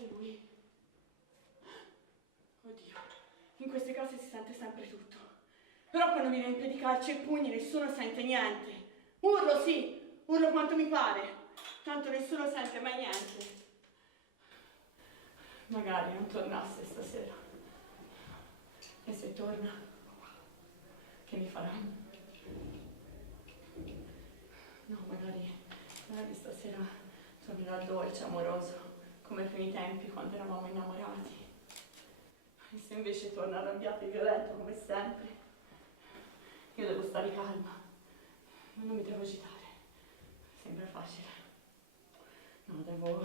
È lui. Oddio, in queste cose si sente sempre tutto. Però quando mi riempie di calci e pugni nessuno sente niente. Urlo sì, urlo quanto mi pare. Tanto nessuno sente mai niente. Magari non tornasse stasera. E se torna, che mi farà? No, magari stasera tornerà dolce, amoroso, come ai primi tempi quando eravamo innamorati. E se invece torna arrabbiato e violento come sempre, io devo stare calma, non mi devo agitare. Sembra facile. No, devo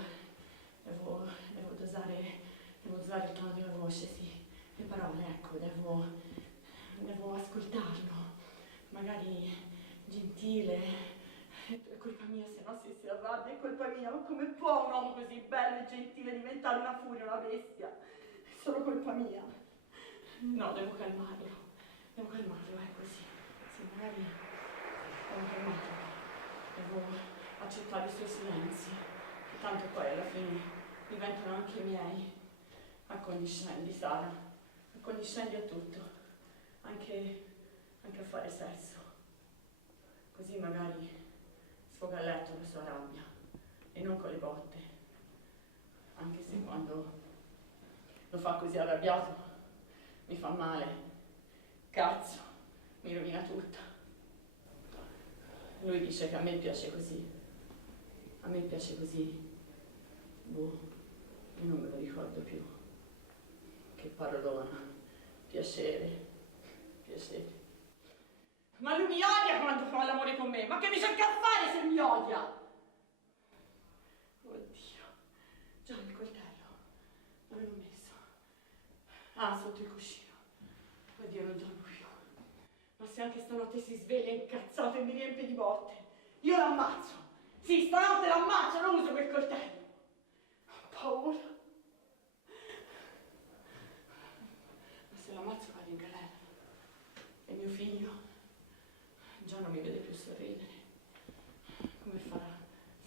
dosare il tono della voce, sì. Le parole, ecco, devo ascoltarlo. Magari gentile. È colpa mia se no si arrabbia, è colpa mia. Ma come può un uomo così bello e gentile diventare una furia, una bestia? È solo colpa mia. No, devo calmarlo, è così. Sì, magari devo calmarlo. Devo accettare i suoi silenzi, che tanto poi alla fine diventano anche i miei. Accondiscendi, Sara, accondiscendi a tutto, anche a fare sesso. Così magari sfoga a letto la sua rabbia e non con le botte. Anche se quando lo fa così arrabbiato mi fa male. Cazzo, mi rovina tutta. Lui dice che a me piace così. A me piace così. Boh, io non me lo ricordo più. Che parolona. Piacere. Ma lui mi odia quando fa l'amore con me. Ma che mi cerca a fare se mi odia? Oddio. Già il coltello. Dove l'ho messo? Ah, sotto il cuscino. Oddio, non dormo più. Ma se anche stanotte si sveglia incazzato e mi riempie di botte, io l'ammazzo. Sì, stanotte l'ammazzo, non uso quel coltello. Ho paura. Ma se l'ammazzo vado in galera. E mio figlio già non mi vede più sorridere. Come farà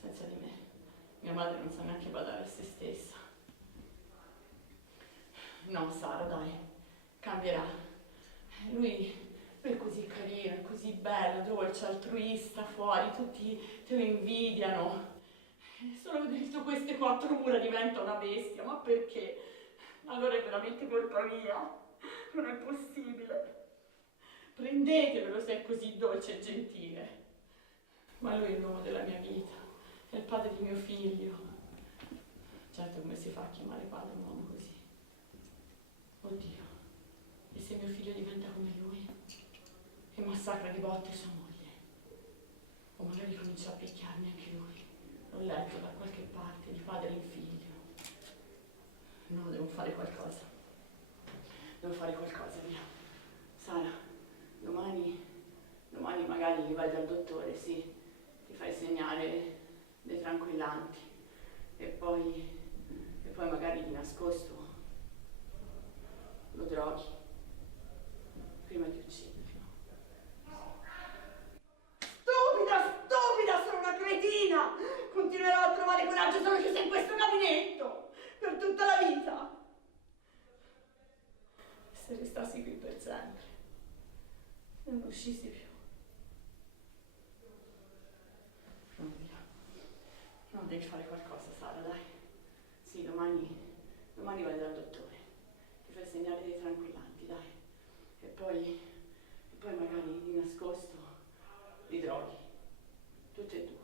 senza di me? Mia madre non sa neanche badare a se stessa. No, Sara, dai, cambierà. Lui è così carino, è così bello, dolce, altruista, fuori, tutti te lo invidiano. Solo dentro queste quattro mura diventa una bestia, ma perché? Allora è veramente colpa mia, non è possibile. Prendetevelo se è così dolce e gentile. Ma lui è l'uomo della mia vita, è il padre di mio figlio. Certo, come si fa a chiamare padre un uomo così? Oddio, e se mio figlio diventa come lui? E massacra di botte sua moglie? O magari comincia a picchiarmi anche lui? L'ho letto da qualche parte, di padre in figlio. No, devo fare qualcosa. Via. Sara, domani magari vai dal dottore, sì, ti fai segnare dei tranquillanti e poi magari di nascosto lo droghi prima di ucciderlo. Stupida, sono una cretina! Continuerò a trovare coraggio solo chiusa in questo gabinetto per tutta la vita. Se restassi qui per sempre, se non uscissi più. No, devi fare qualcosa, Sara, dai. Sì, domani vai dal dottore. Ti fai segnare dei tranquillanti, dai. E poi magari di nascosto li droghi. Tutte e due.